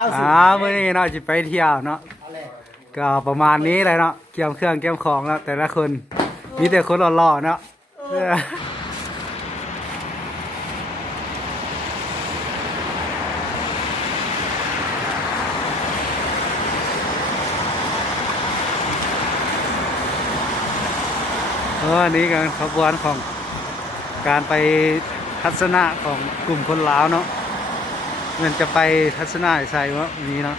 มื่อนี้เนาะจะไปเที่ยวเนาะก็ประมาณนี้เลยเนาะเกี่ยวเครื่องเกี่ยวของแล้วแต่ละคนมีแต่คนหล่อๆเนาะอันนี้กันขบวนของการไปทัศนะของกลุ่มคนลาวเนาะมันจะไปทัศนะใส่วะนี้เนาะ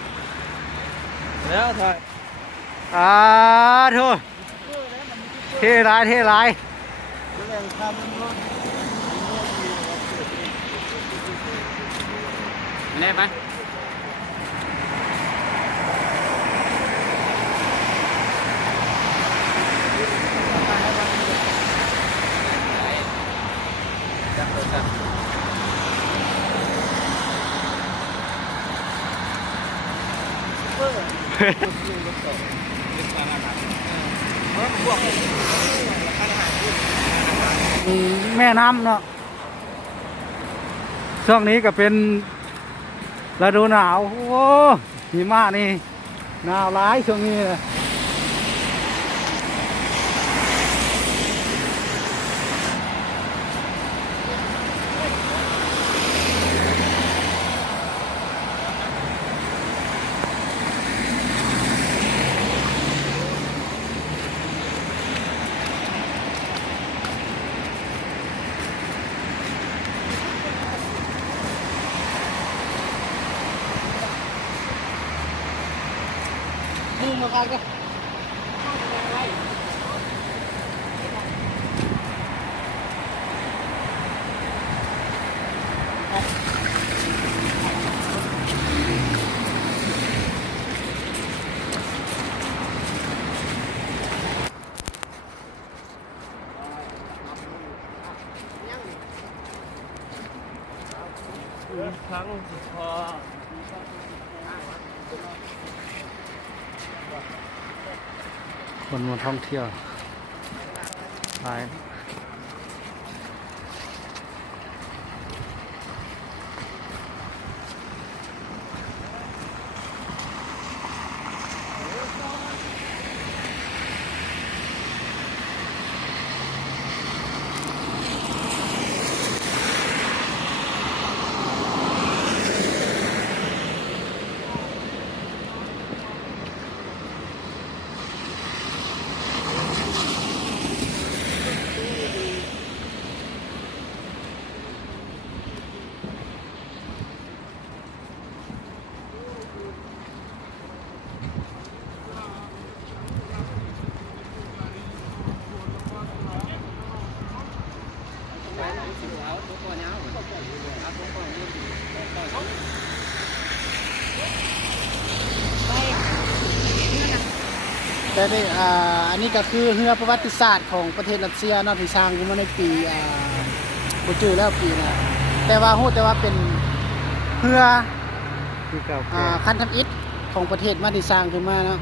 แล้วถ่ายโทษเท่ร้ายเท่ร้ายแน่ไหมแม่น้ำเนาะช่วงนี้ก็เป็นฤดูหนาวโอ้หิมะนี่หนาวร้ายช่วงนี้เลยมึงมากันกันครั้งพอคนมาท่องเที่ยวหลายแต่นี่อันนี้ก็คือเรือประวัติศาสตร์ของประเทศรัสเซียเนาะที่สร้างขึ้นมาในปีบ่จื้อแล้วปีนะแต่ว่าฮู้แต่ว่าเป็นเรือที่เก่าแก่คันทำอิฐของประเทศมาที่สร้างขึ้นมาเนาะ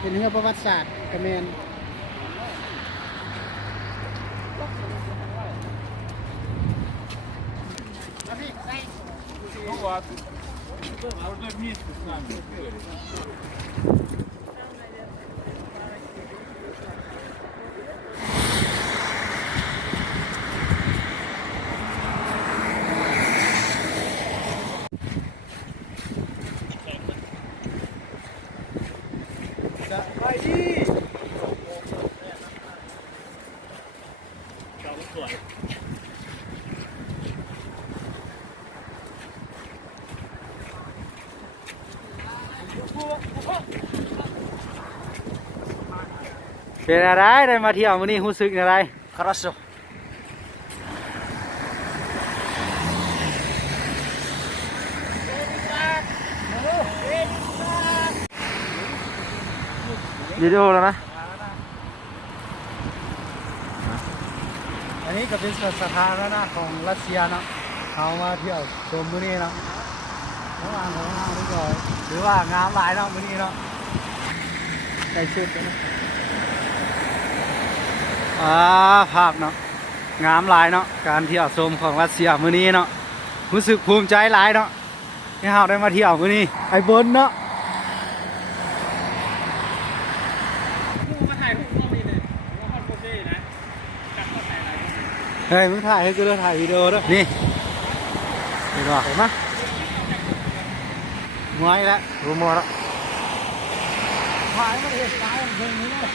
เป็นเรือประวัติศาสตร์ก็แม่นเป็นอะไรได้มาเที่ยวมื้อนี้รู้สึกอะไรхорошоวิดีโอแล้วนะอันนี้ก็เป็นสถานะของรัสเซียเนาะเอามาเที่ยวชมมื้อนี้เนาะระหว่างนี่ก็หรือว่างามหลายเนาะมื้อนี้เนาะใส่ชุดนะภาพเนาะงามหลายเนาะการเที่ยวชมของรัสเซียมื้อนี้เนาะรู้สึกภูมิใจหลายเนาะ ที่เราได้มาเที่ยวมื้อนี้ไอ้เบิ้ลเนาะ มาถ่ายรูปรอบนี้เลยว่าฮอตโปเต้นะจับมาถ่ายอะไร เฮ้ยมึงถ่ายให้กูด้วยถ่ายวิดีโอด้วยนี่เห็นป่ะเห็นไหมมวยแล้วรู้มวยแล้ว ถ่ายมาเห็นซ้ายเพลงนี้เลย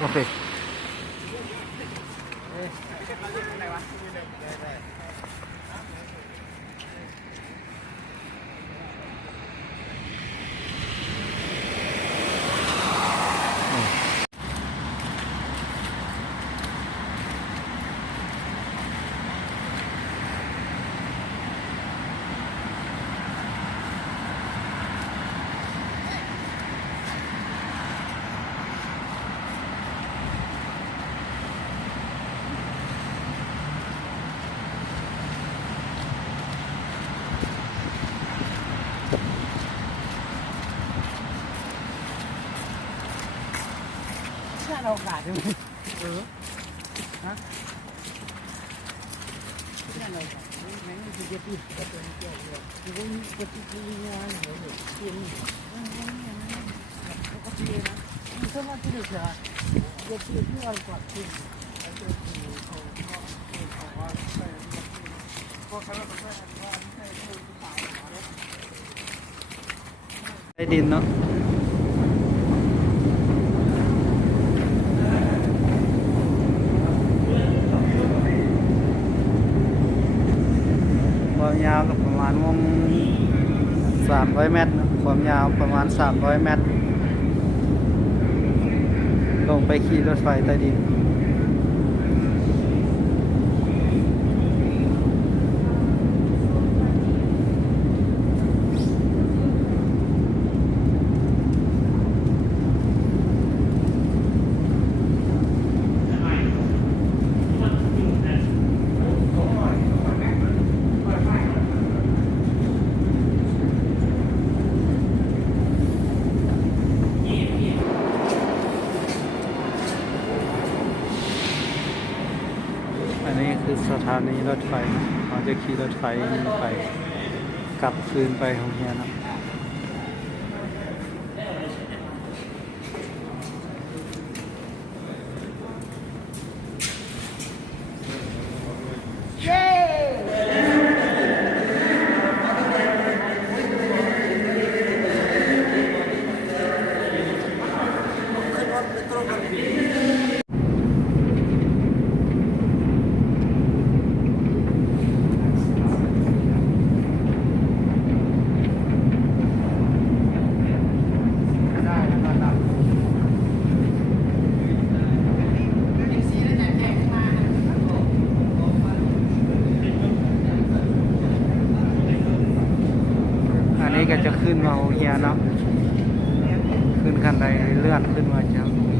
โอเคถ้าเราขาดใช่ไหมฮะนั่นเราขาดแม่งจะเก็บอีกก็ตัวนี้เกี่ยวเลยคือว่ามีปฏิกิริยาอย่างไรเนี่ยเปลี่ยนปกตินะมันก็มาที่เดียวกันเก็บที่วันก่อนที่แล้วจะดูเขาว่าใช่พวกเขาเราใช่ว่าใช่ที่เราขายมาแล้ว ใต้ดินเนาะความยาวก็ประมาณวง300 เมตรนะความยาวประมาณ300 เมตรลงไปขี่รถไฟใต้ดินอันนี้คือสถานีรถไฟเราจะขี่รถไฟไปกลับคืนไปโรงเรียนนะอันนี้ก็จะขึ้นมาโรงเรียนเนาะขึ้นขั้นใดเลื่อนขึ้นมาจากโรงเรียน